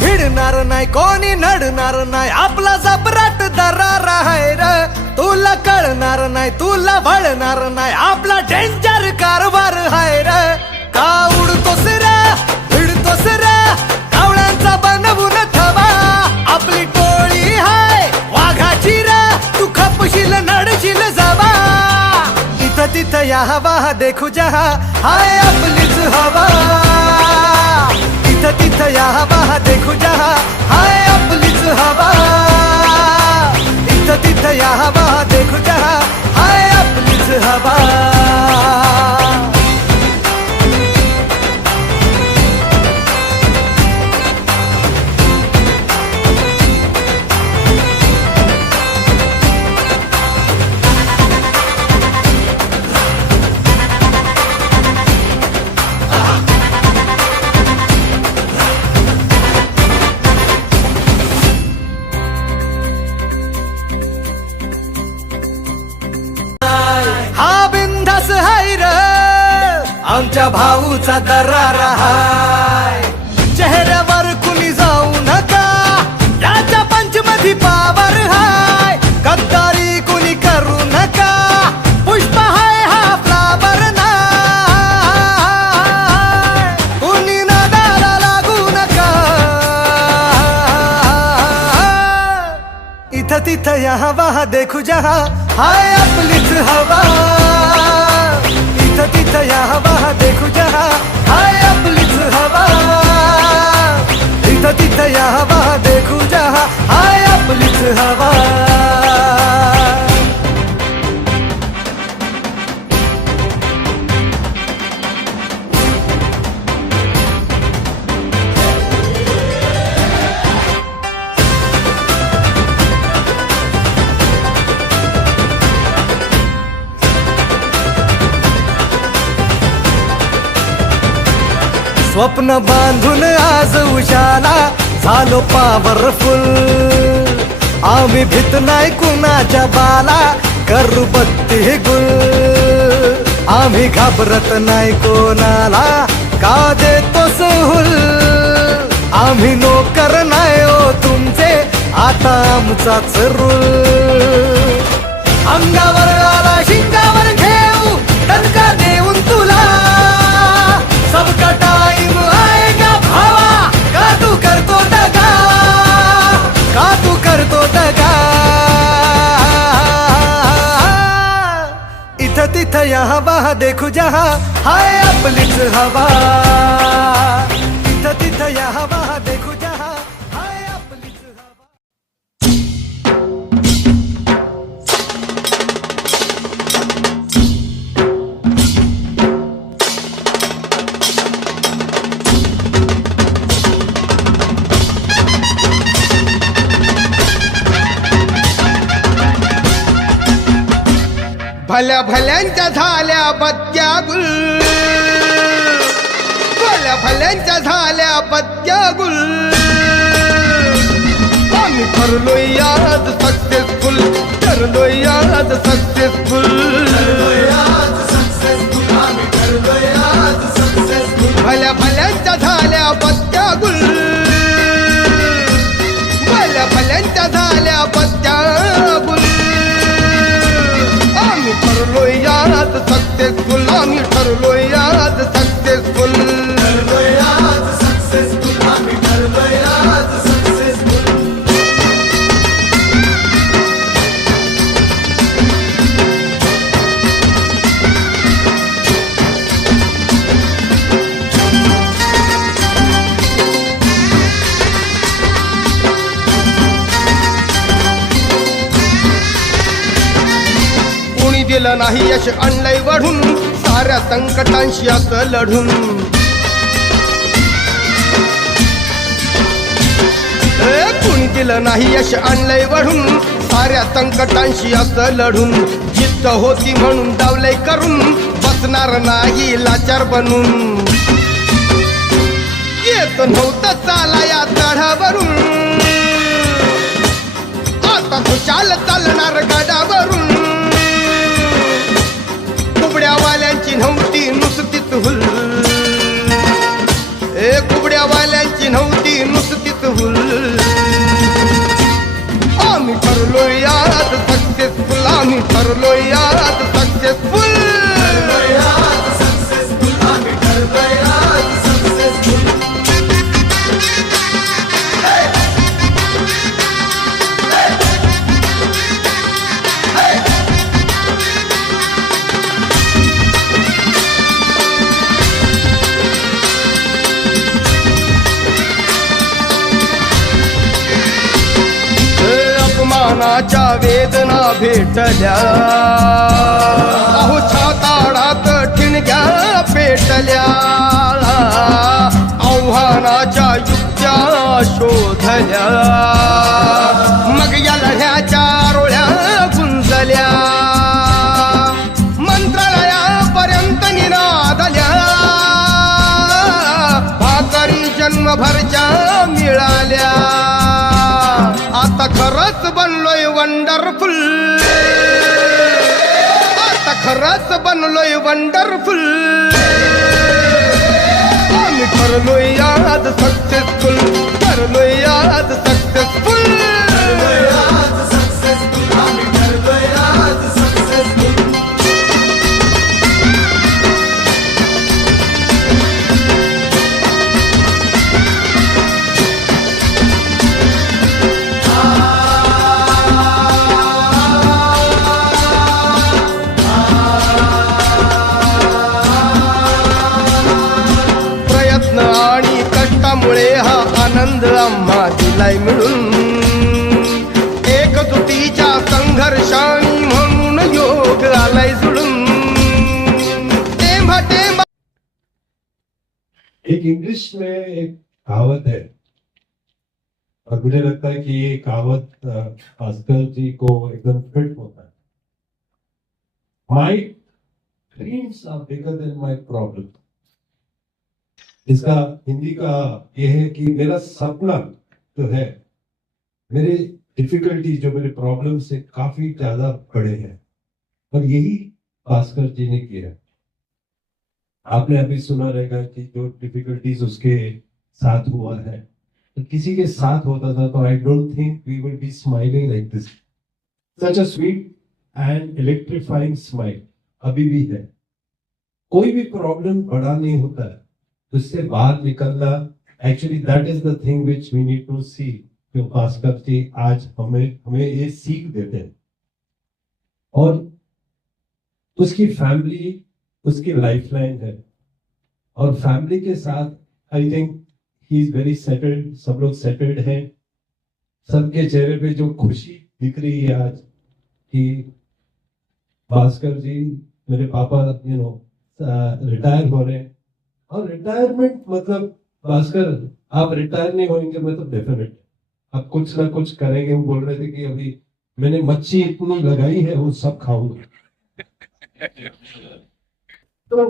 भिडणार नाही कोणी नडणार नाही आपला जबराट दरार आहे र तुला कळणार नाही तुला भळणार नाही आपला डेंजर कारभार आहे र का उडतोस रे भिडतोस रे कावळ्यांचा बनवून ठेवा आपली टोळी हाय वाघाची रे तू खपशील नडशील जावा इथं तिथं या हवा देखू जहा हाय आपलीच हवा इथं तिथं या हवा देखू जहा हाय आपलीच हवा इथं तिथं या हवा देखू जहा हाय आपलीच हवा आमच्या भाऊचा दरार हाय चेहऱ्यावर कुणी जाऊ नका याच्या पंचमधी पावर हाय गद्दारी कुणी करू नका पुष्प हाय हा फ्लावर नाय कुणी नादाला लागू नका इथं तिथं या हवा देखू जहा हाय आपलीच हवा इथं तिथं या हवा देखू जहा हाय आपलीच हवा इथं तिथं या हवा देखू जहा हाय आपलीच हवा स्वप्न बांधून आज उशाला झालो पॉवरफुल आम्ही भीत नाही कुणाच्या बाला करू बत्ती गुल आम्ही घाबरत नाही कोणाला का देतो सहूल आम्ही नोकर नाही ओ तुमचे आता आमचाच रूल अंगावर आला शिंगावर घेऊ दणका देऊन तुला सबका टाइम आएगा भावा का तू करतो दगा का तू करतो दगा इथं तिथं या हवा देखू जहा हाय आपलीच हवा इथं तिथं या हवा देखू जहा हाय आपलीच हवा भल्या भल्यांच्या झाल्या बत्त्या गुल भल्या भल्यांच्या झाल्या बत्त्या गुल आम्ही ठरलोय आज सक्सेसफुल ठरलोय आज सक्सेसफुल भल्या भल्यांच्या झाल्या बत्त्या गुल भल्या भल्यांच्या झाल्या बत्त्या गुल आम्ही ठरलोय आज सक्सेसफुल आम्ही ठरलोय आज सक्सेसफुल आम्ही ठरलोय आज सक्सेसफुल दिलं नाही यश आणलंय वाढून साऱ्या संकटांशी असं लढून कुणी दिलं नाही यश आणलंय वाढून साऱ्या संकटांशी असं लढून जिद्द होती म्हणून डावलंय करून बसणार नाही लाचार बनून येत नव्हतं चाला या चढावरून आता तो चाल चालणार गडावरून कुबड्यावाल्यांची नव्हती नुसतीच हुल कुबड्यावाल्यांची नव्हती नुसतीच आव्हानाच्या वेदना भेटल्या, अहो छाताडात ठिणग्या पेटल्या, आव्हानाच्या युक्त्या शोधल्या, मग या लढ्याच्या रोळ्या गुंजल्या, मंत्रालयापर्यंत निनादल्या, भाकरी जन्मभरच्या मिळाल्या, आता खरंच बनलोय वंडरफुल, आता खरंच बनलोय वंडरफुल, आम्ही ठरलोय आज सक्सेसफुल, ठरलोय आज सक्सेसफुल, प्रयत्न आणि कष्टामुळे हा आनंद आम्हा दिलाय मिळून, एकजुटीच्या संघर्षाने म्हणून योग आलाय जुळून, तेव्हा तेव्हा एक इंग्लिश में एक कहावत है और मुझे लगता है कि ये कहावत भास्कर जी को एकदम फिट होता है। My dreams are bigger than my problem. इसका हिंदी का ये है कि मेरा सपना जो है, मेरे डिफिकल्टी जो मेरे प्रॉब्लम से काफी ज्यादा बड़े हैं, और यही भास्कर जी ने किया। आपने अभी सुना रहेगा कि जो डिफिकल्टीज उसके साथ हुआ है, तो किसी के साथ होता था तो I don't think we will be smiling like this. Such a sweet and electrifying smile अभी भी है। कोई भी प्रॉब्लम बड़ा नहीं होता है, उससे बाहर निकलना, actually that is the thing which we need to see. जो भास्कर जी आज हमें ये सीख देते हैं, और उसकी फैमिली उसकी लाइफलाइन है, और फैमिली के साथ I think he is very settled. सब लोग सेटल्ड हैं, सबके चेहरे पे जो खुशी दिख रही है आज कि भास्कर जी, मेरे पापा रिटायर हो रहे हैं, और रिटायरमेंट मतलब भास्कर आप रिटायर नहीं होंगे मतलब डेफिनेट आप कुछ ना कुछ करेंगे। वो बोल रहे थे कि अभी मैंने मच्छी इतनी लगाई है वो सब खाऊंगा। तो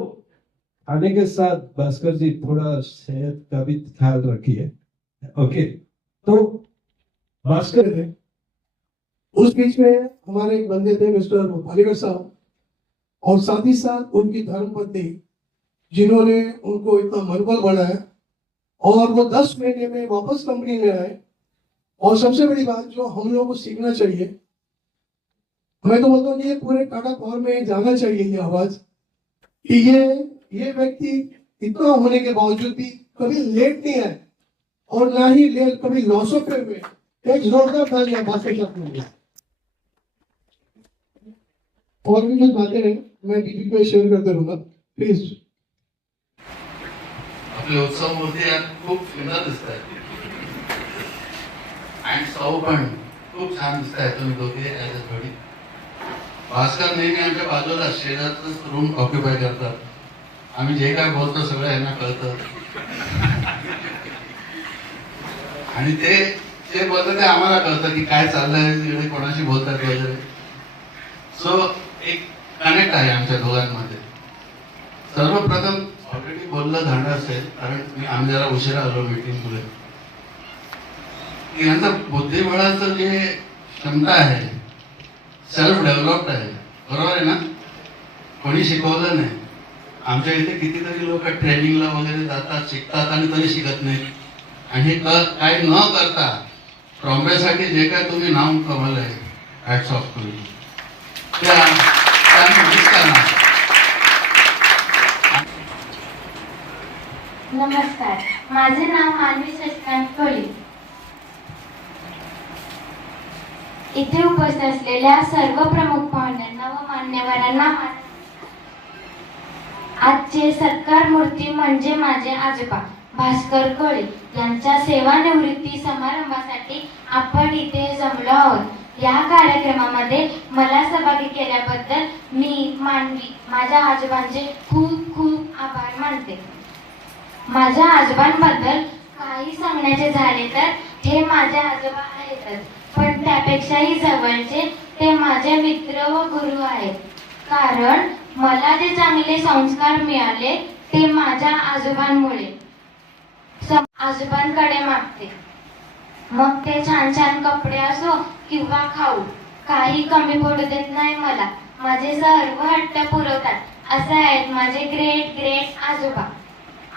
खाने के साथ भास्कर जी थोड़ा सेहत का भी ख्याल रखिए। ओके, तो भास्कर है। उस बीच में हमारे एक बंदे थे मिस्टर पालेकर साहब, और साथ ही साथ उनकी धर्मपत्नी, जिन्होंने उनको इतना मनोबल बढ़ाया, और वो 10 महीने में वापस कंपनी में आए। और सबसे बड़ी बात जो हम लोगों को सीखना चाहिए, मैं तो बोलता हूँ ये पूरे टाटा पावर में जाना चाहिए ये आवाज, कि ये व्यक्ति इतना होने के बावजूद भी कभी लेट नहीं आए, और ना ही कभी लॉस ऑफ पे हुए। एक जोरदार तालियां भास्कर साहब के लिए। और भी कुछ बातें हैं मैं टीवी पे शेअर करते रहूंगा, प्लीज। आपले उत्सव मूर्ती आज खूप सुंदर दिसत आहेत, आणि सौ पण खूप छान दिसत आहे तुम्ही दोघे ॲज अ जोडी। भास्कर नेहमी आमच्या बाजूला शेजारच रूम ऑक्युपाय करतात, आम्ही जे काय बोलतो सगळं यांना कळतं, आणि ते बोलतात ते आम्हाला कळतं की काय चाललंय तिकडे, कोणाशी बोलतात वगैरे। सो एक कनेक्ट आहे आमच्या दोघांमध्ये। सर्वप्रथम ऑलरेडी बोललं झालं असेल, कारण आम्ही जरा उशिरा आलो मीटिंग पुढे, की यांचं बुद्धिबळाचं जे क्षमता आहे सेल्फ डेव्हलप्ड आहे, बरोबर आहे ना? कोणी शिकवलं नाही। आमच्या इथे कितीतरी लोक ट्रेनिंगला वगैरे जातात, शिकतात, आणि तरी शिकत नाही, आणि हे काय न करता ट्रॉम्बेसाठी जे काय तुम्ही नाव कमवलंय, हॅट्स ऑफ टू यू। नमस्कार, माझे नाव मानवी शशिकांत कोळी। इथे उपस्थित असलेल्या सर्व प्रमुख पाहुण्यांना व मान्यवरांना आजचे सत्कार मूर्ती म्हणजे माझे आजोबा भास्कर कोळी यांच्या सेवानिवृत्ती समारंभासाठी आपण इथे जमलो आहोत। या कार्यक्रमामध्ये मला सहभागी केल्याबद्दल मी मानवी माझ्या आजोबांचे खूप खूप आभार मानते. माझ्या आजोबांबद्दल काही सांगण्याचे झाले तर हे माझे आजोबा आहेतच, पण त्यापेक्षाही जवळचे ते माझे मित्र व गुरु आहेत. कारण मला जे चांगले संस्कार मिळाले ते माझ्या आजोबांमुळे. आजोबांकडे मागते, मग ते छान छान कपडे असो किंवा खाऊ, काही कमी पडू देत नाही मला. माझे सर्व हट्ट पुरवतात. असे आहेत माझे ग्रेट ग्रेट आजोबा.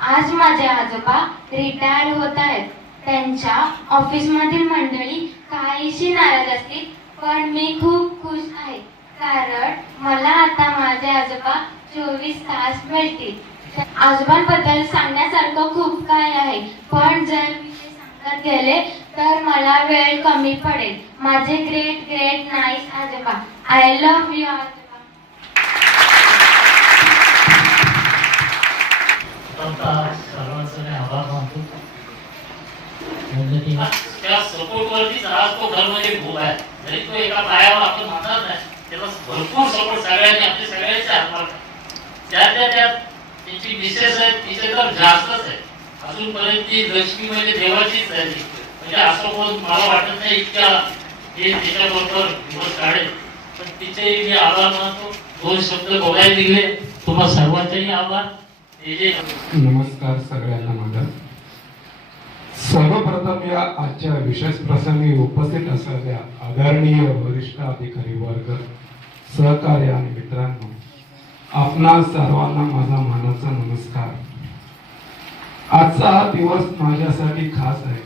आज माझे आजोबा रिटायर होत आहेत. त्यांच्या ऑफिसमधील मंडळी काहीशी नाराज असतील, पण मी खूप खुश आहे, कारण मला आता माझे आजोबा 24 तास मिळतील. आजोबांबद्दल सांगण्यासारखं खूप काय आहे, पण जर मी ते सांगत गेले तर मला वेळ कमी पडेल. माझे ग्रेट ग्रेट नाईस आजोबा. आय लव्ह यू आजोबा. सर्वांचे आभार मानतो. त्या सपोर्ट वरतीच आज तो घर मध्ये उभा आहे. जरी तो एका पायावर आपण म्हणणार नाही, त्याला भरपूर सपोर्ट सगळ्यांनी आपले सगळ्यांचे आभार. त्यात तिची मिसेस आहे, तिचे तर जास्तच आहे. अजूनपर्यंत ती लक्ष्मी म्हणजे देवाचीच झाली. म्हणजे असं कोण मला वाटत नाही इतक्या हे तिच्याबरोबर दिवस काढेल. पण तिचेही मी आभार मानतो. 2 शब्द बोलायला दिले. तुम्हा सर्वांचेही आभार. नमस्कार सगळ्यांना माझा. सर्वप्रथम या आजच्या विशेष प्रसंगी उपस्थित असलेल्या आदरणीय वरिष्ठ अधिकारी वर्ग, सहकारी आणि मित्रांनो, आपणा सर्वांना माझा मानाचा नमस्कार. आजचा हा दिवस माझ्यासाठी खास आहे,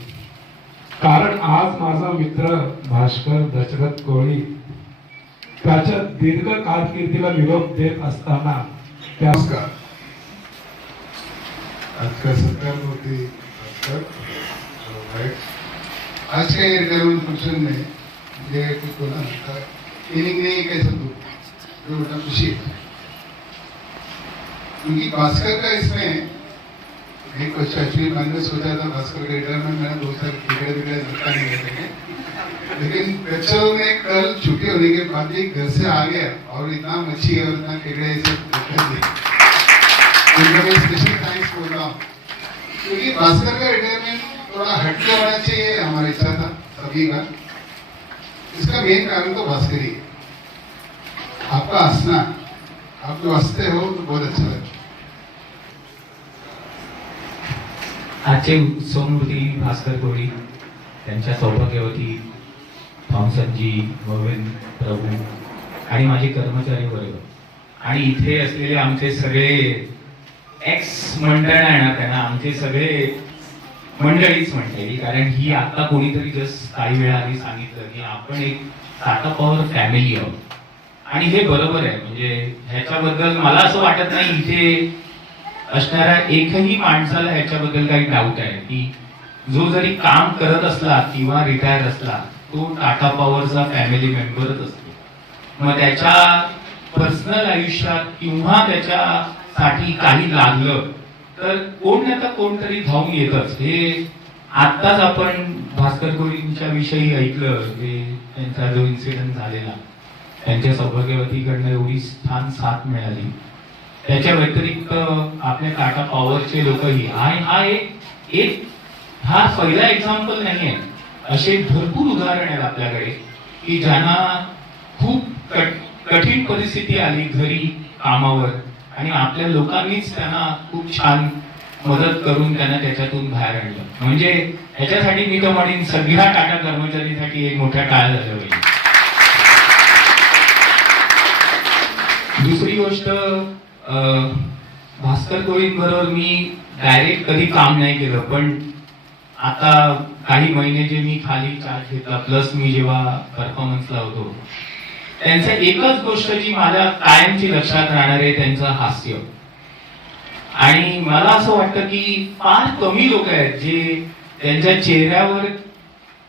कारण आज माझा मित्र भास्कर दशरथ कोळी त्याच्या दीर्घ कारकिर्दीला निरोप देत असताना नमस्कार. आज का सत्कारमूर्ती आज के रिटायरमेंट फंक्शन में मुझे कुछ बोला फीलिंग नहीं कैसे दूँ जो बड़ा खुशी है, क्योंकि भास्कर का इसमें एक क्वेश्चन एक्चुअली मैंने सोचा था भास्कर का रिटायरमेंट मैंने 2 साल बिगड़े धक्का नहीं देते, लेकिन प्रेक्षकों ने कल छुट्टी होने के बाद ही घर से आ गया और इतना मच्छी और इतना टिकड़े उनको स्पेशल थैंक्स बोल रहा हूँ, क्योंकि भास्कर का रिटायरमेंट थोड़ा हटके होना चाहिए हमारी इच्छा था सभी का. इसका मेन कारण तो भास्कर ही है. आपका हंसना, आप जो हंसते हो तो बहुत अच्छा लगता है. आजचे उत्सवमूर्ती भास्कर कोळी, त्यांच्या सौभाग्यवती थॉमसनजी, गोविंद प्रभू आणि माझे कर्मचारी वर्ग आणि इथे असलेले आमचे सगळे एक्स मंडळ आहे ना, त्यांना आमचे सगळे मंडळीच म्हणते, कारण ही आता कोणीतरी जस्ट काही वेळा आधी सांगितलं की आपण एक टाटा पॉवर फॅमिली आहोत आणि हे बरोबर आहे. म्हणजे ह्याच्याबद्दल मला असं वाटत नाही इथे असणाऱ्या एकही माणसाला ह्याच्याबद्दल काही डाऊट आहे की जो जरी काम करत असला किंवा रिटायर असला तो टाटा पॉवरचा फॅमिली मेंबरच असतो. मग त्याच्या पर्सनल आयुष्यात किंवा त्याच्यासाठी काही लागलं तर कोण ना तर कोणतरी धावून येतच. हे आत्ताच आपण भास्कर कोळींच्या विषयी ऐकलं, हे त्यांचा जो इन्सिडेंट झालेला, त्यांच्या सौभाग्यवतीकडनं एवढी छान साथ मिळाली. त्याच्या व्यतिरिक्त आपल्या टाटा पॉवरचे लोकही, हा पहिला एक्झाम्पल नाही आहे, असे भरपूर उदाहरण आहेत आपल्याकडे की ज्यांना खूप कठीण परिस्थिती आली घरी कामावर आणि आपल्या लोकांनीच त्यांना खूप छान मदत करून त्यांना त्याच्यातून बाहेर आणलं. म्हणजे ह्याच्यासाठी मी तर म्हणेन सगळ्या टाटा कर्मचारीसाठी एक मोठ्या टाळ्या झाल्या पाहिजे. दुसरी गोष्ट, भास्कर कोळींबरोबर मी डायरेक्ट कधी काम नाही केलं, पण आता काही महिने जे मी खाली चार्ज घेतला प्लस मी जेव्हा परफॉर्मन्सला होतो, त्यांचं एकच गोष्ट जी माझ्या कायमची लक्षात राहणार आहे, त्यांचं हास्य. आणि मला असं वाटतं की फार कमी लोक आहेत जे त्यांच्या चेहऱ्यावर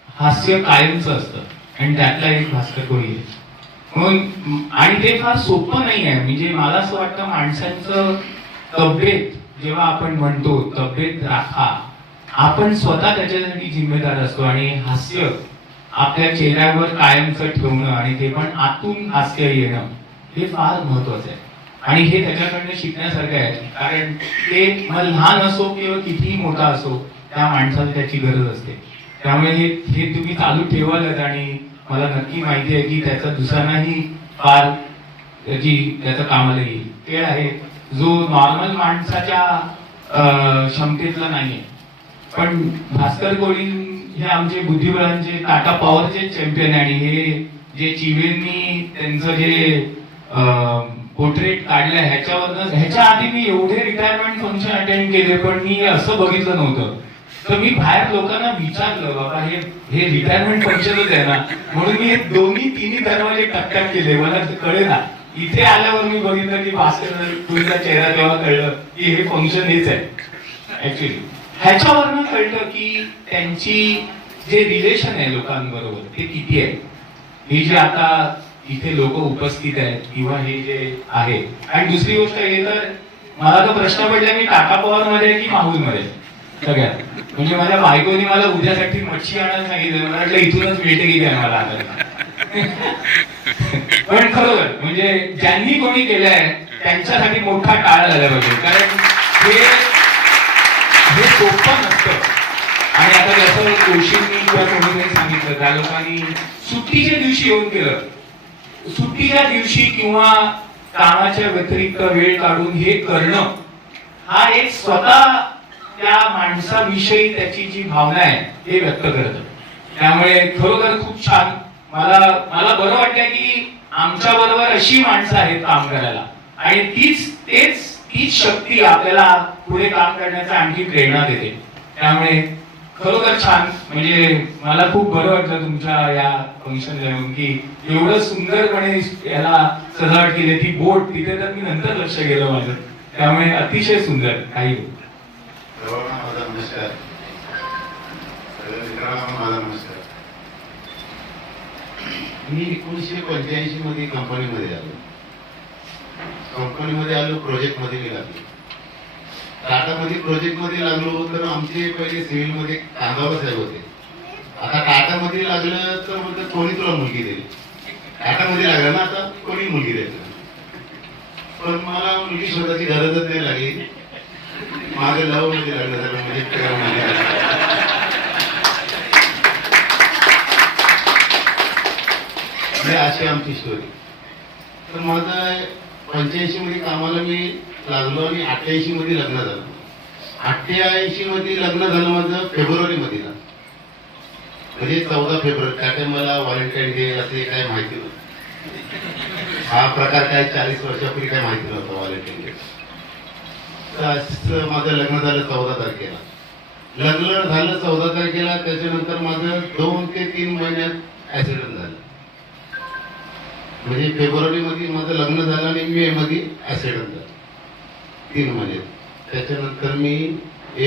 हास्य कायमचं असतं आणि त्यातला एक भास्कर कोळी आहे. म्हणून आणि ते फार सोपं नाही आहे. म्हणजे मला असं वाटतं माणसांचं तब्येत जेव्हा आपण म्हणतो तब्येत राखा, आपण स्वतः त्याच्यासाठी जिम्मेदार असतो आणि हास्य आपल्या चेहऱ्यावर कायमचं ठेवणं आणि ते पण आतून हास्य येणं हे फार महत्वाचं आहे. आणि हे त्याच्याकडनं शिकण्यासारखं आहे, कारण ते मग लहान असो किंवा कितीही मोठा असो त्या माणसाला त्याची गरज असते. त्यामुळे हे तुम्ही चालू ठेवालच आणि मला नक्की माहिती आहे की त्याचा दुसऱ्यांनाही फार त्याचं कामाला येईल. खेळ आहे जो नॉर्मल माणसाच्या क्षमतेतला नाहीये. पण भास्कर कोळी हे आमचे बुद्धिबळांचे टाटा पॉवरचे चॅम्पियन आहे. आणि हे जे चिवेंनी त्यांचं जे पोर्ट्रेट काढलंय ह्याच्या आधी मी एवढे रिटायरमेंट फंक्शन अटेंड केले पण मी असं बघितलं नव्हतं. तर मी बाहेर लोकांना विचारलं बाबा हे रिटायरमेंट फंक्शनच आहे ना, म्हणून मी हे तिन्ही दरवाजे टकटक केले. मला कळेना. इथे आल्यावर मी बघितलं की भास्कर तुमचा चेहरा तेव्हा कळलं की हे फंक्शन हेच आहे ऍक्च्युली. ह्याच्यावरनं कळलं की त्यांची जे रिलेशन आहे लोकांबरोबर ते किती आहे. हे जे आता इथे लोक उपस्थित आहेत किंवा हे जे आहे. आणि दुसरी गोष्ट हे तर मला तो प्रश्न पडला मी टाटा पॉवर मध्ये की माहुल मध्ये सगळ्यात. म्हणजे माझ्या बायकोनी मला उद्यासाठी मच्छी आणायला सांगितलं. मला वाटलं इथूनच मिळते की काय मला आता. पण खरोखर म्हणजे ज्यांनी कोणी केलंय त्यांच्यासाठी मोठा टाळा झाला पाहिजे, कारण हे सोपं नसतं. आणि आता जसं कोशींनी किंवा कोणीतरी सांगितलं त्या लोकांनी सुट्टीच्या दिवशी येऊन केलं. सुट्टीच्या दिवशी किंवा कामाच्या व्यतिरिक्त वेळ काढून हे करणं हा एक स्वतः त्या माणसाविषयी त्याची जी भावना आहे हे व्यक्त करतं. त्यामुळे खरोखर खूप छान. मला बरं वाटतंय की आमच्या बरोबर अशी माणसं आहेत काम करायला आणि तीच शक्ती आपल्याला पुढे काम करण्याचा आणखी प्रेरणा देते. त्यामुळे खरोखर छान. म्हणजे मला खूप बरं वाटलं तुमच्या या फंक्शनला येऊन की एवढं सुंदरपणे याला सजावट केली. ती बोट तिथे तर मी नंतर लक्ष गेलं माझं. त्यामुळे अतिशय सुंदर. काही माझा नमस्कार. माझा नमस्कार. मी 1985 मध्ये कंपनीमध्ये आलो. प्रोजेक्ट मध्ये मी लागलो. टाटामध्ये प्रोजेक्ट मध्ये लागलो तर आमचे पहिले सिव्हिल मध्ये कांदावर साहेब होते. आता टाटामध्ये लागलं तर म्हणतात कोणी तुला मुलगी देईल. टाटामध्ये लागलं ना आता कोणी मुलगी द्यायचं. पण मला मुलगी शोधायची गरजच नाही लागली. माझं लव मध्ये लागलं झालं म्हणजे अशी आमची स्टोरी. तर माझं 85 मध्ये कामाला मी लागलो आणि 88 मध्ये लग्न झालं. 88 मध्ये लग्न झालं माझं फेब्रुवारी मध्ये ना, म्हणजे 14 फेब्रुवारी. त्या टाइमला व्हॅलेंटाईन डे असे काही माहिती नव्हतं. हा प्रकार काही 40 वर्षापूर्वी काही माहिती नव्हतं व्हॅलेंटाईन डे. तर माझं लग्न झालं 14 तारखेला. लग्न झालं 14 तारखेला. त्याच्यानंतर माझं 2 ते 3 महिन्यात ऍक्सिडेंट झालं. म्हणजे फेब्रुवारी मध्ये माझं लग्न झालं आणि मे मध्ये ऍक्सिडेंट झालं 3 महिन्यात. त्याच्यानंतर मी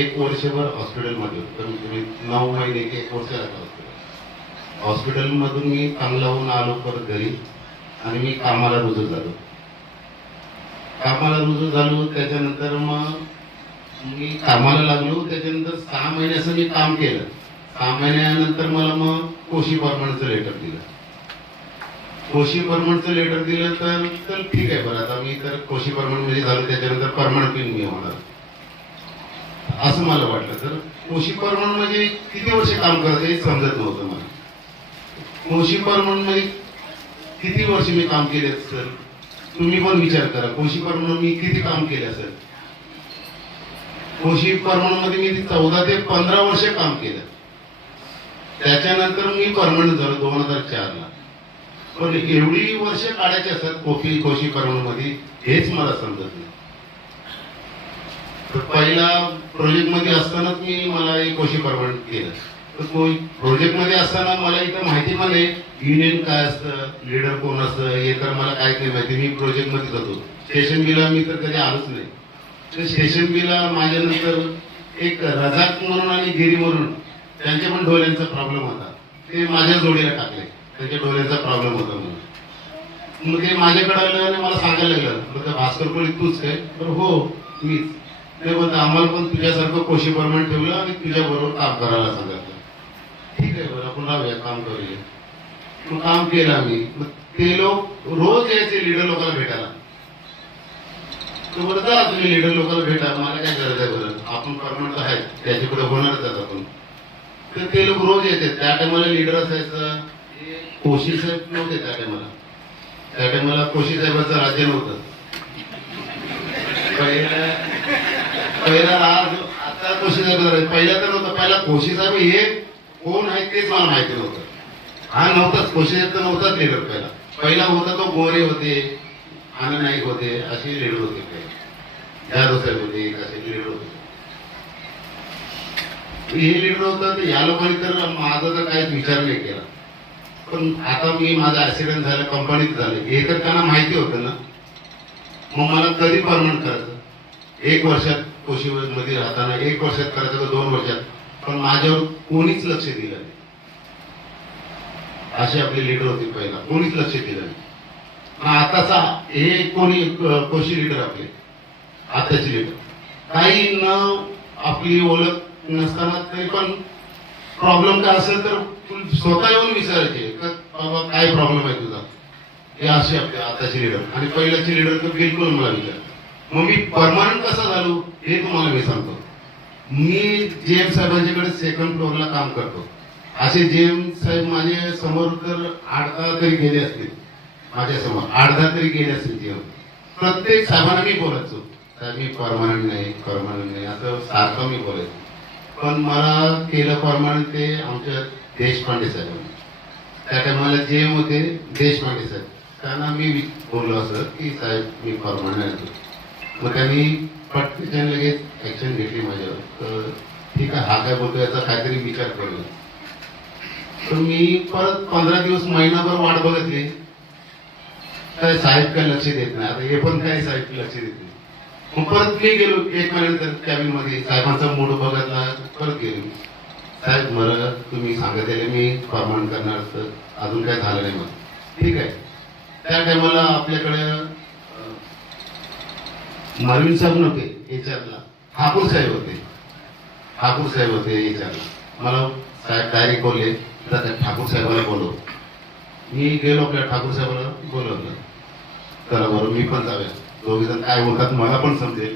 1 वर्षभर हॉस्पिटलमध्ये होतो. कमीत कमी 9 महिने 1 वर्ष लागलं हॉस्पिटलमधून. मी चांगला होऊन आलो परत घरी आणि मी कामाला रुजू झालो. त्याच्यानंतर मग मी कामाला लागलो. त्याच्यानंतर 6 महिन्याचं मी काम केलं. 6 महिन्यानंतर मला मग कोशी परमनंटचं लेटर दिलं. तर ठीक आहे बरं, आता मी तर कोशी परमनंट मध्ये झालो. त्याच्यानंतर परमनंट पिन मी होणार असं मला वाटलं. तर कोशी परमनंट म्हणजे किती वर्ष काम करायचं हे समजत नव्हतं मला. कोशी परमनंट मध्ये किती वर्ष मी काम केले सर, तुम्ही पण विचार करा. कोशी परमनंट मी किती काम केले असेल. कोशी परमनंट मध्ये मी 14 ते 15 वर्ष काम केलं. त्याच्यानंतर मी परमनंट झालो 2004 ला. पण एवढी वर्ष काढायची असतात कोशी परमनंट मध्ये हेच मला समजत नाही. तर पहिला प्रोजेक्ट मध्ये असतानाच मला कोशी परमनंट केलं. तर प्रोजेक्ट मध्ये असताना मला इथं माहिती पण आहे युनियन काय असतं, लीडर कोण असतं हे तर मला काहीच नाही माहिती. मी प्रोजेक्ट मध्येच होतो. स्टेशन बीला मी तर कधी आलोच नाही. तर स्टेशन बीला माझ्यानंतर एक रजाक म्हणून आणि गिरी म्हणून त्यांच्या पण डोळ्यांचा प्रॉब्लेम होता. ते माझ्या जोडीला टाकले. त्यांच्या डोळ्यांचा प्रॉब्लेम होता म्हणून. मग ते माझ्याकडे आलं आणि मला सांगायला लागलं भास्कर कोळी तूच काय. तर हो मीच. ते बोलतं आम्हाला पण तुझ्यासारखं कोशी परमनंट ठेवलं आणि तुझ्या बरोबर काम करायला सांगितलं. ठीक आहे बरं आपण राहूया काम करूया. मग काम केलं आम्ही. मग ते लोक रोज यायचे लीडर लोकांना भेटायला. तर बोलत जा तुम्ही लीडर लोकांना भेटा, मला काय गरज आहे बरं, आपण परमनंट आहे त्याच्या पुढे होणारच आता आपण. तर ते लोक रोज येते. त्या टायमाला लीडर असायचं कोशी साहेब नव्हते त्या टायमाला. त्या टायमाला कोशी साहेबांचं राज्य नव्हतं. पहिला आता कोशी साहेब पहिला तर नव्हतं. पहिला कोशी साहेब हे कोण आहे तेच मला माहिती नव्हतं. हा नव्हताच, कोशी साहेब तर नव्हताच लीडर. पहिला होता तो गोरे होते, आनंद नाईक होते, असे लीडर होते. जाधव साहेब होते, असे लीडर होते. हे लीडर होतं तर या लोकांनी तर माझा तर काहीच विचार नाही केला. पण आता मी माझा ऍक्सिडेंट झाला, कंपनीत झालं, हे तर त्यांना माहिती होतं ना. मग मला कधी परमनंट करायचं? 1 वर्षात कोशीमध्ये राहताना 1 वर्षात करायचं का 2 वर्षात? पण माझ्यावर कोणीच लक्ष दिलं नाही. अशी आपली लीडर होती पहिला, कोणीच लक्ष दिलं नाही. आताचा हे कोणी कोशी लीडर आपले आताची लीडर काही न आपली ओळख नसताना तरी पण प्रॉब्लेम काय असेल तर स्वतः येऊन विचारायचे का बाबा काय प्रॉब्लेम आहे तुझा. हे अशी आपली आताची लीडर. आणि पहिल्याची लीडर तर बिलकुल मला विचार. मग मी परमनंट कसा झालो हे तुम्हाला मी सांगतो. मी जेएम साहेबांच्याकडे 2nd फ्लोअरला काम करतो. असे जेएम साहेब माझे समोर तर 8-10 तरी गेले असतील. माझ्या समोर 8-10 तरी गेले असतील जेएम. प्रत्येक साहेबांना मी बोलायचो साहेब मी परमनंट नाही असं सारखं मी बोलायचो. पण मला केलं परमनंट ते आमच्या देशपांडे साहेब. त्या टायमाला जेएम होते देशपांडे साहेब. त्यांना मी बोललो असं की साहेब मी परमनंट. मग त्यांनी पटकन लगेच ऍक्शन घेतली माझ्यावर. तर ठीक आहे, हा काय बोलतो याचा काहीतरी विचार करूया. तर मी परत 15 दिवस महिनाभर वाट बघितली. काय साहेब काय लक्ष देत नाही. आता हे पण काय साहेब लक्ष देत नाही. मग परत मी गेलो 1 महिन्यानंतर कॅबिन मध्ये. साहेबांचा मूड बघितला, परत गेलो. साहेब मला तुम्ही सांगितले मी परमनंट करणार, तर अजून काय झालं नाही. मग ठीक आहे. त्या टायमाला आपल्याकडे नवीन साहेब नव्हते एचआरला, ठाकूर साहेब होते एचआरला. मला साहेब डायरेक्ट बोलले तर ठाकूर साहेबाला बोलव. मी गेलो आपल्या ठाकूर साहेबाला बोलवलं. चला बरं मी पण जाऊया, दोघे जण काय बोलतात मला पण समजेल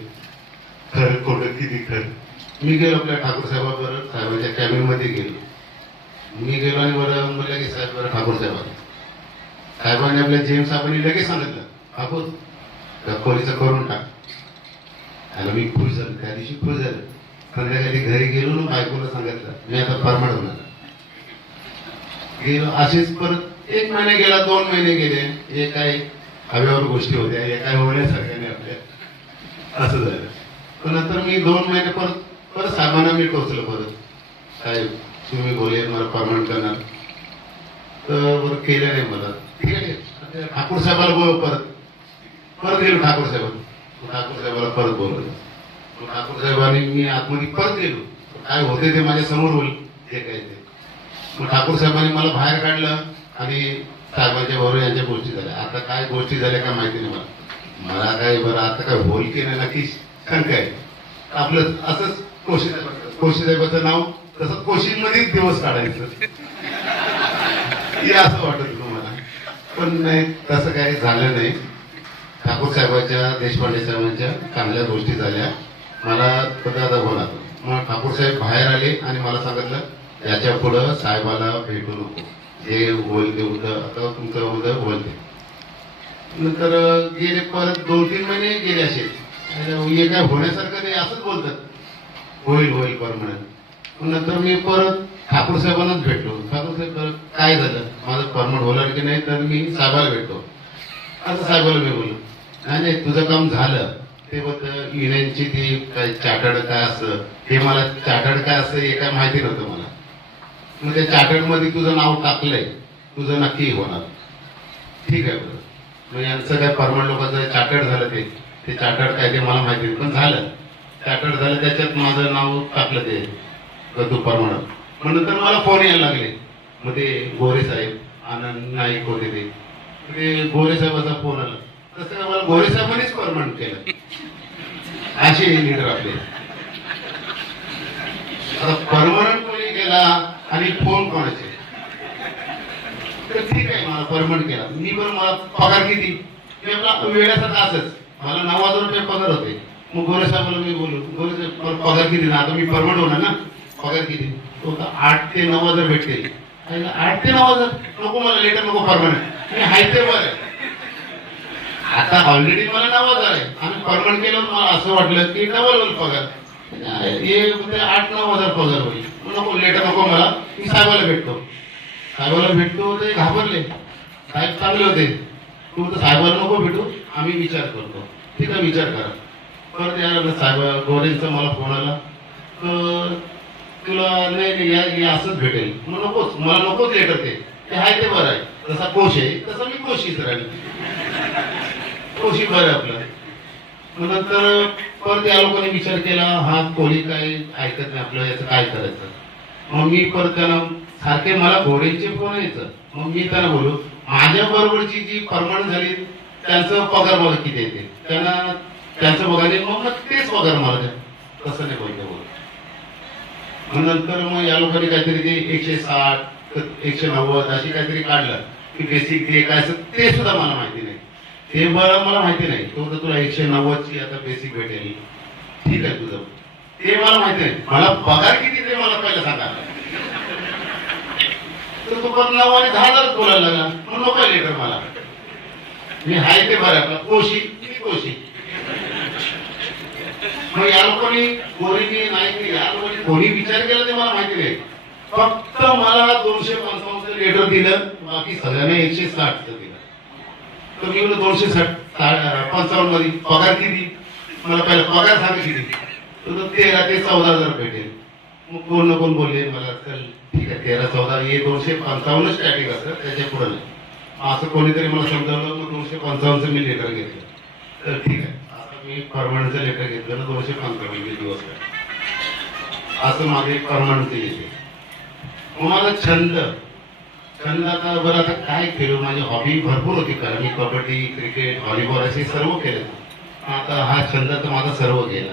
खरं खोटं किती खरं. मी गेलो आपल्या ठाकूर साहेबाबरोबर साहेबांच्या कॅबिन मध्ये गेलो. मी गेलो आणि बरं म्हणलं की साहेब बरं ठाकूर साहेबांनी आपल्या जेएम साहेबांनी लगेच सांगितलं ठाकूर त्या खोलीचं करून टाक. त्याला मी खुश झालो. त्या दिवशी खुश झालं. संध्याकाळी घरी गेलो ना बायकोला सांगितलं मी आता परमनंट होणार. गेलो असेच परत 1 महिना गेला, 2 महिने गेले. हे काय हव्यावर गोष्टी होत्या, हे काय होण्यासारख्या नाही आपल्या, असं झालं. पण नंतर मी 2 महिने परत साहेबांना मी टोचलं. परत साहेब तुम्ही बोले मला परमनंट करणार, तर बरं केलं नाही मला. ठीक आहे ठाकूर साहेबाला बोलव. परत गेलो ठाकूर साहेबाला परत बोलवलं. ठाकूर साहेबांनी मी आतमध्ये परत गेलो. काय होते ते माझ्या समोर होईल जे काय ते. मग ठाकूर साहेबांनी मला बाहेर काढलं आणि साहेबांच्या बरोबर यांच्या गोष्टी झाल्या. आता काय गोष्टी झाल्या काय माहिती नाही मला काय बरं आता काय होईल की नाही नक्की शंका आहे. आपलं असंच कोशी साहेबाचं नाव तसं कोशीमध्येच दिवस काढायचं हे असं वाटत होतं मला. पण नाही तसं काही झालं नाही. ठाकूर साहेबांच्या देशपांडे साहेबांच्या चांगल्या गोष्टी झाल्या. मला दादा बोला. मग ठाकूर साहेब बाहेर आले आणि मला सांगितलं याच्या पुढं साहेबाला भेटू नको, जे होईल ते उद्या आता तुमचं उद्या होईल ते. नंतर गेले परत 2-3 महिने गेले असे. हे काय होण्यासारखं नाही असंच बोलतात होईल परमनंट. नंतर मी परत ठाकूर साहेबांनाच भेटलो. ठाकूर साहेब काय झालं माझं परमनंट होणार की नाही, तर मी साहेबाला भेटतो. असं साहेबाला मी बोललो नाही तुझं काम झालं ते बोलतं युनियनची ती काय चार्टर्ड काय असतं हे मला चार्टर्ड काय असतं हे काय माहिती नव्हतं मला. मग त्या चार्टर्ड मध्ये तुझं नाव टाकलंय, तुझं नक्की होणार. ठीक आहे बरं. मग यांचं काय परमनंट लोकांचं चार्टर्ड झालं ते चार्टर्ड काय ते मला माहिती नाही, पण झालं चार्टर्ड झालं. त्याच्यात माझं नाव टाकलं ते तू परमनंट. मग नंतर मला फोन यायला लागले. मग ते गोरे साहेब आनंद नाईक होते ते गोरे साहेबाचा फोन आला. तसं काय मला गोरे साहेबांनीच परमनंट केलं. असे लीडर आपले. आता परमनंट कोणी केला आणि फोन कोणाचे परमनंट केला. मी पण मला पगार किती, मी आपला वेळासारखा असंच, मला 9,000 रुपये पगार होते. मग गोरे साहेबांना मी बोललो, गोरे साहेब मला पगार किती ना, आता मी परमनंट होणार ना, पगार किती? तो होता 8 ते 9,000 भेटते. 8 ते 9,000 नको मला, लेटर नको, परमनंट मी हाय ते बरं. आता ऑलरेडी मला 9,000 आहे आणि परमनंट केलं, मला असं वाटलं की डबल होईल पगार, हे 8-9,000 पगार होईल. नको, लेटर नको मला, मी साहेबाला भेटतो. ते घाबरले, साहेब चांगले होते. तू तर साहेबाला नको भेटू, आम्ही विचार करतो. ठीक आहे, विचार करा. परत यायला साहेब गोरेंचा मला फोन आला, तुला नाही असंच भेटेल. नकोच, मला नकोच लेटर, ते आहे ते बरं आहे. जसा कोश आहे तसं मी कोशी सर, कोशी बरं आहे आपलं. नंतर परत या लोकांनी विचार केला, हा कोणी काय ऐकत नाही आपलं, याचं काय करायचं. मग मी परत त्यांना सारखे मला घोडेंचे फोन यायचं. मग मी त्यांना बोलू, माझ्या बरोबरची जी परमनंट झाली त्यांचं पगार बघा किती येते, त्यांचं बघायला मग तेच पगार मला द्या, तसं नाही बोलतो. नंतर मग या लोकांनी काहीतरी ते 160 190 अशी काहीतरी काढलं की बेसिक ते काय, ते सुद्धा मला माहिती नाही. ते बरं मला माहिती नाही. तो तर तुला 190ची आता बेसिक भेटेल, ठीक आहे तुझं, ते मला माहिती नाही. मला पगार किती ते मला पहिलं सांगा. तर तो पण 9 आणि 10,000 बोलायला लागला. मग नको लेटर मला, मी हाय ते बरं आहे, कोशी मी कोशी. मग या लोकांनी कोणी नाही, या लोकांनी कोणी विचार केला ते मला माहिती नाही. फक्त मला 255 लेटर दिलं, बाकी सगळ्यांना 160 दिलं. तर मी बोललो 255 मध्ये पगार किती, मला पहिला पगार सांगा किती. तर 13 ते 14,000 भेटेल. मग कोण बोलले मला, चल ठीक आहे 13-14 हे 255 स्टॅटिक असतं, त्याच्या पुढे नाही. असं कोणीतरी मला समजावलं. मग 255चं मी लेटर घेतलं. तर ठीक आहे, आता मी परमनंटचं लेटर घेतलं ना 255 दिवस, असं माझे परमनंटचे येते. मग माझा छंद आता बरं, आता काय केलं, माझी हॉबी भरपूर होती. कारण मी कबड्डी, क्रिकेट, व्हॉलीबॉल असे सर्व केलं. आता हा छंद तर माझा सर्व गेला.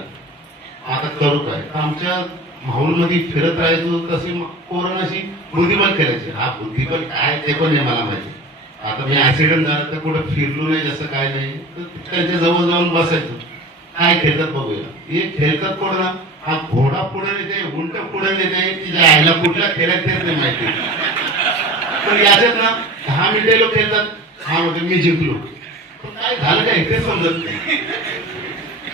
आता करू काय, आमच्या माहोलमध्ये फिरत राहायचो, तसे कोरोनाशी बुद्धिबळ खेळायचे. हा बुद्धिबळ काय ते पण नाही मला माहिती. आता मी ऍक्सिडेंट झाला तर कुठं फिरलो नाही, जसं काय नाही, तर त्यांच्या जवळ जाऊन बसायचो, काय खेळतात बघूया. हे खेळतात कोण, हा घोडा पुढे नेते, उंट पुढे नेते, तिच्या आईला कुठल्या खेळात तेच नाही माहिती. पण याच्यात ना 10 मिनिटे लोक खेळतात, हा म्हणजे मी जिंकलो, पण काय झालं काय ते समजत नाही.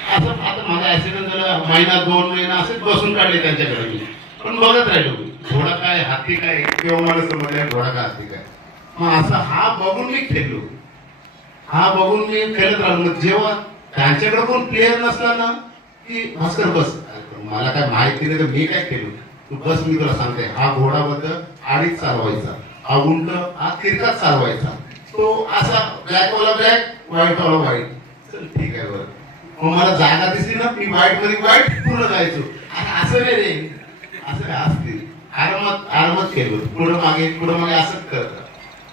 असं आता माझा ऍक्सिडेंट झाला, 1-2 महिना असेच बसून काढले त्यांच्याकडे मी, पण बघत राहिलो. घोडा काय, हाती काय, किंवा मला समजलं घोडा काय, हाती काय. मग असं हा बघून मी खेळलो, हा बघून मी खेळत राहिलो. मग जेव्हा त्यांच्याकडे कोण प्लेअर नसला ना, की भास्कर बस, मला काय माहिती नाही तर मी काय केलो, तू बस मी तुला सांगते. हा घोडा बद्दल आडीच चालवायचा, हा उंट हा तिरकाच चालवायचा, तो असा ब्लॅक वाला ब्लॅक, व्हाईट वाला व्हाईट. चल ठीक आहे बरं. मग मला जागा दिसली ना, मी व्हाईट मध्ये व्हाईट पूर्ण जायचो. असं नाही रे, असं काय असते, आरामात केलं, पुढं मागे असंच करतात.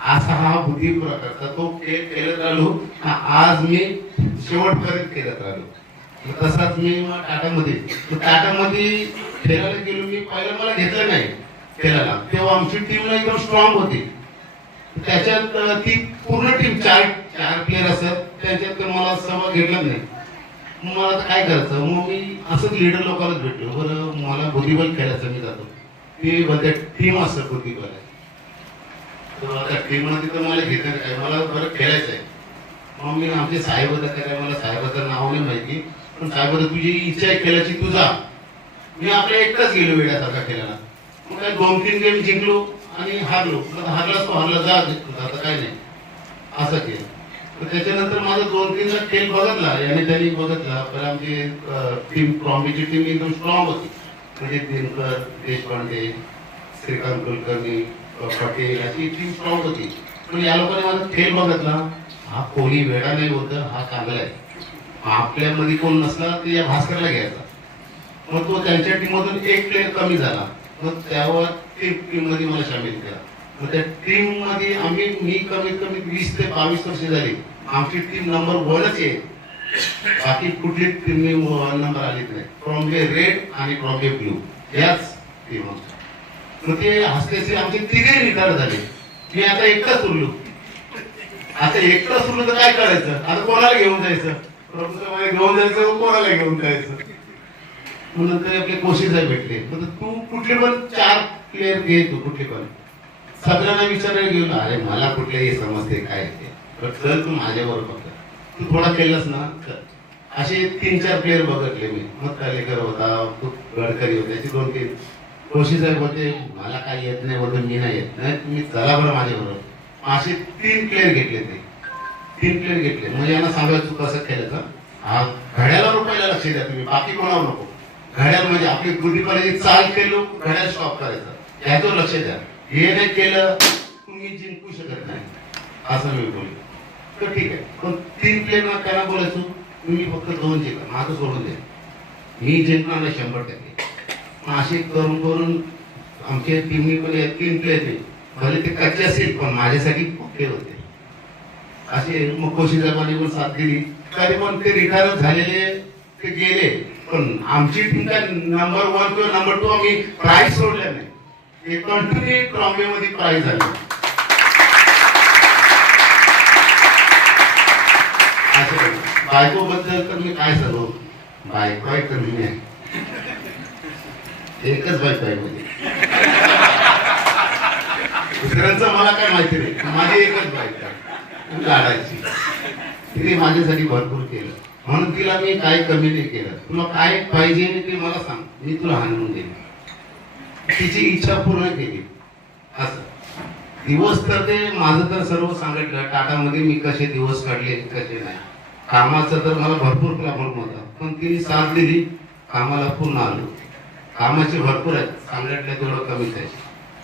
असा हा बुद्धी प्रकारचा तो खेळ खेळत राहिलो. आज मी शेवटपर्यंत खेळत राहिलो. तसाच मी टाटामध्ये खेळायला गेलो. मी पहिला मला घेतलं नाही खेळायला, तेव्हा आमची टीम एकदम स्ट्रॉंग होती. त्याच्यात ती पूर्ण टीम 4 प्लेअर असत, त्याच्यात मला सहभाग घेतला नाही. मग मला काय करायचं, मग मी असंच लीडर लोकांनाच भेटलो. बरं मला बुद्धिबळ खेळायचं, मी जातो. ती बोलते टीम असतं बुद्धिबळ आहे, तर आता टीम मध्ये तर मला घेतलं काय, मला बरं खेळायचं आहे. मग मी आमचे साहेब होते, काय मला साहेबाचं नाव नाही माहिती, पण साहेब तुझी इच्छा आहे खेळायची तुझा. मी आपल्या एकटाच गेलो वेड्यासारखा खेळायला. मग काय 2-3 गेम जिंकलो आणि हारलो. हारलाच तो हारला, जा आता काय नाही, असं केलं. तर त्याच्यानंतर माझा 2-3चा खेळ बघितला आणि त्यांनी बघितला. पण आमची टीम ट्रॉफीची टीम एकदम स्ट्रॉंग होती, म्हणजे दिनकर, देशपांडे, श्रीकांत कुलकर्णी, पटेल अशी टीम स्ट्रॉंग होती. पण या लोकांनी माझा खेळ बघितला, हा कोणी वेळा नाही होतं, हा चांगला आहे. आपल्यामध्ये कोण नसला तर या भास्करला घ्यायचा. मग तो त्यांच्या टीममधून एक प्लेअर कमी झाला, मग त्यावर टीम मध्ये मला सामील केला. मग त्या टीम मध्ये मी कमीत कमी 20 ते 22 वर्ष झाली. आमची टीम नंबर 1च आहे, बाकी कुठली टीम नंबर आलीच नाही. ट्रॉम्बे रेड आणि ट्रॉम्बे ब्लू याच टीम आमच्या. मग ते हसल्याचे आमचे 3 रिटायर झाले, मी आता एकटाच उरलो. आता एकटा सुरू तर काय करायचं, आता कोणाला घेऊन जायचं, प्रभूचं घेऊन जायचं, कोणाला घेऊन जायचं. म्हणून तरी आपले कोशिश भेटले. तू कुठले पण 4 प्लेअर घे, तू कुठले पण सगळ्यांना विचारायला घेऊन, अरे मला कुठलेही समजते काय ते, पण चल तू माझ्याबरोबर फक्त, तू थोडा केलास ना. असे 3-4 प्लेअर बघितले मी. मग कालेकर होता, गडकरी होते, असे 2-3 कोशिश होते. मला काय येत नाही बोलतो, मी नाही येत नाही, तुम्ही चला बरं माझ्याबरोबर. असे 3 प्लेअर घेतले. ते 3 प्लेअर घेतले. म्हणजे यांना सांगायचं कसं खेळायचं. हा घड्याळावर पहिला लक्ष द्या तुम्ही, बाकी कोणावर नको. घड्याळ म्हणजे आपली बुद्धीपणे चाल केलो, घड्याळ स्टॉप करायचं, याच्यावर लक्ष द्या. हे नाही केलं तुम्ही जिंकू शकत नाही, असं मी बोललो. तर ठीक आहे, पण 3 प्लेअर त्यांना बोलायचो तुम्ही फक्त 2 जिंका, माझं सोडून द्या, मी जिंकणार नाही 100%. असे करून करून आमच्या टीमनी पण 3 प्लेअर नाही, भले ते कच्चे असेल पण माझ्यासाठी पक्के होते. असे मग कोशिशाबाने पण साथ दिली. तरी पण ते रिटायर झालेले ते गेले, पण आमची टीम काय नंबर 1 किंवा नंबर 2 आम्ही प्राइज सोडले नाही. हे कंटिन्यू ट्रॉफी मध्ये प्राइज झाले. बायको बद्दल तर मी काय सांगू, बायको आहे तर मी आहे, एकच बायको आहे म्हणजे, दुसऱ्यांचं मला काय माहिती नाही, माझी एकच बायको आहे लाडाची. तिने माझ्यासाठी भरपूर केलं, म्हणून तिला मी काय कमी नाही केलं. तुला काय पाहिजे ते मला सांग, मी तुला आणून देईन. तिची इच्छा पूर्ण केली. असं दिवस तर ते माझं तर सर्व सांगितलं टाटामध्ये मी कसे दिवस काढले कसे नाही. कामाचं तर मला भरपूर प्रॉब्लेम होता, पण तिने साथ दिली, कामाला पूर्ण आलो. कामाचे भरपूर आहेत, सांगितलं तेवढं कमीच आहे.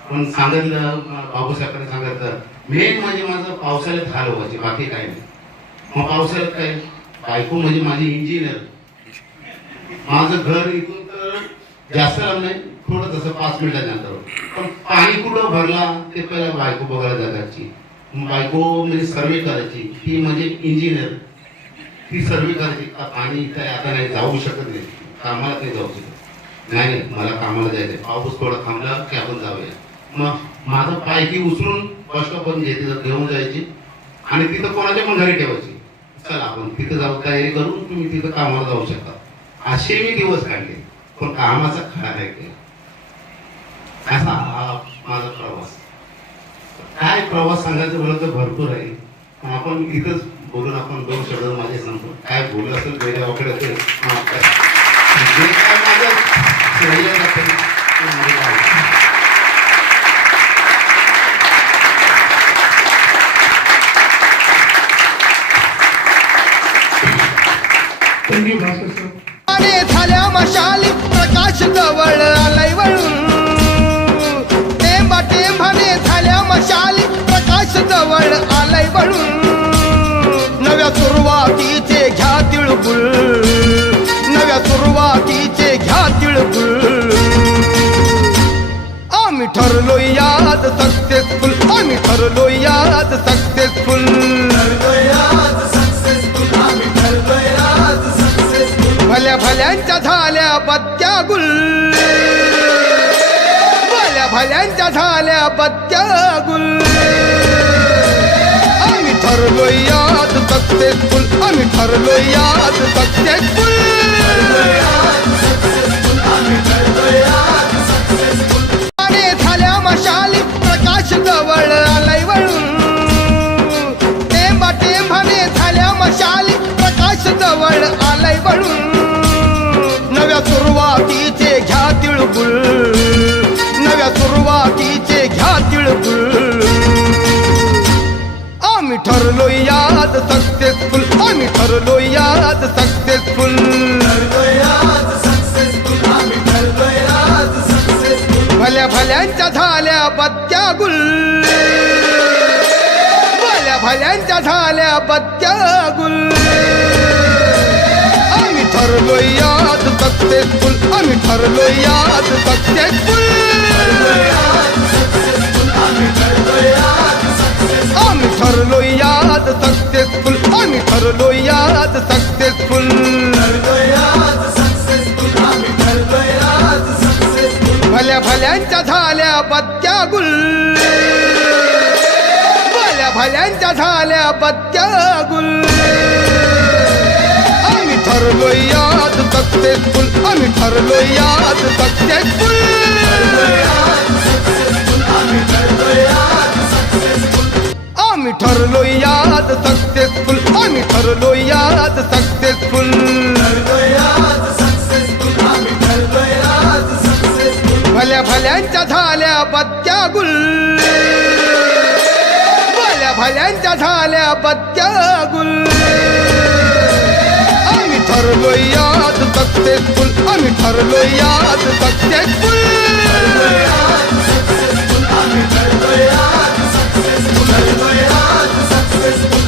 पण सांगितलं बाबूसाहेबांनी सांगितलं मेन म्हणजे माझं पावसाळ्यात हाल व्हायचे, बाकी काही नाही. मग पावसाळ्यात काय, बायको म्हणजे माझी इंजिनियर. माझं घर इथून तर जास्त लांब नाही, थोडं तसं 5 मिनिटाच्या अंतरावर. पण पाणी कुठं भरला ते पहिला बायको बघायला जागायची. बायको म्हणजे सर्वे करायची, ती म्हणजे इंजिनियर, ती सर्वे करायची. पाणी इथं आता नाही जाऊ शकत नाही, कामाला नाही जाऊ शकत नाही, मला कामाला जायचंय, पाऊस थोडा थांबला की आपण जाऊया. मग माझं पाय ती उचलून बस स्टॉपवर घेऊन जायची आणि तिथं कोणाच्या पण घरी ठेवायची. चला आपण तिथं जाऊ, तयारी करून तुम्ही तिथं कामाला जाऊ शकता. असे मी दिवस काढले, पण कामाचा खडा नाही केला. असा हा माझा प्रवास. काय प्रवास सांगायचं बोललं तर भरपूर आहे, पण आपण इथंच बोलून आपण 2 शब्द माझे सांगतो. काय बोललं असेल वेगळ्या वाकडे असेल, जे काय माझं श्रेय जातं ते माझे काय. Thank you Bhaskar sir. आणि झाल्या मशाली प्रकाश जवळ आलाय वळून, टेंभाने झाल्या मशाली प्रकाश जवळ आलाय वळून. नव्या सुरुवातीचे घ्या तिळगुळ, नव्या सुरुवातीचे घ्या तिळगुळ. आम्ही ठरलोय आज सक्सेसफुल, आम्ही ठरलोय आज सक्सेसफुल. भल्या भल्यांच्या झाल्या बत्त्या गुल, भल्या भल्यांच्या झाल्या बत्त्या गुल. आम्ही ठरलोय आज सक्सेसफुल, आम्ही ठरलोय आज सक्सेसफुल. आणि झाल्या मशाली प्रकाश जवळ आलाय वळून, टेंभाने झाल्या मशाली प्रकाश जवळ आलाय वळून. नव्या सुरुवातीचे घ्या तिळगुळ, नव्या सुरुवातीचे घ्या तिळगुळ. आम्ही ठरलोय आज सक्सेसफुल, आम्ही ठरलोय आज सक्सेसफुल. भल्या भल्यांच्या झाल्या बत्त्या गुल, भल्या भल्यांच्या झाल्या बत्त्या गुल. आम्ही ठरलोय आज सक्सेसफुल, आम्ही ठरलोय आज सक्सेसफुल. आम्ही ठरलोय आज सक्सेसफुल, आम्ही ठरलोय आज सक्सेसफुल. भल्या भल्यांच्या झाल्या बत्त्या गुल, भल्या भल्यांच्या झाल्या बत्त्या गुल आम्ही ठरलोय याद सक्सेसफुल आम्ही ठरलोय याद सक्सेसफुल आम्ही ठरलोय याद सक्सेसफुल आम्ही ठरलोय याद सक्सेसफुल भल्या भल्यांच्या झाल्या बत्त्या गुल भल्या भल्यांच्या झाल्या बत्त्या गुल आम्ही ठरलोय याद सक्सेसफुल आम्ही ठरलोय याद सक्सेसफुल आम्ही ठरलोय याद सक्सेसफुल